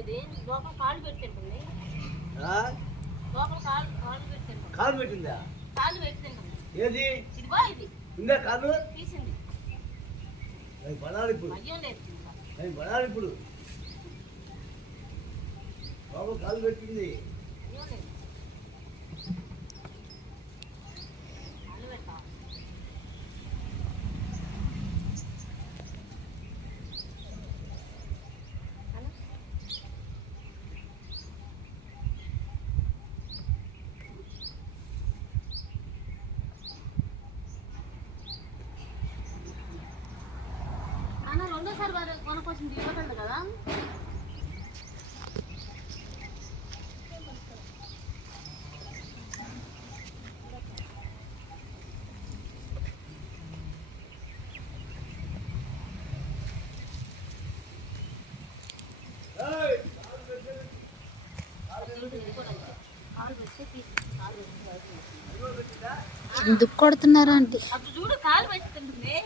ఇది లోపల కాలు పెట్టింటుంది. లోపల కాలు పెట్టింటుంది. కాలు పెట్టిందా? కాలు పెట్టింటుంది. ఏది ఇదిగో ఇది ఉందా? కాలు తీసింది. అది పడాలి ఇప్పుడు. అయ్యో లేదు, అది పడాలి ఇప్పుడు. బాబు కాలు పెట్టింది. అయ్యో లేదు, కాలు పెట్టా. రెండోసారి కొనుక్కొచ్చింది ఇవ్వగలదు కదా. ఎందుకు కొడుతున్నారు అంటే అప్పుడు చూడు కాలు పెట్టుకుంటుంది.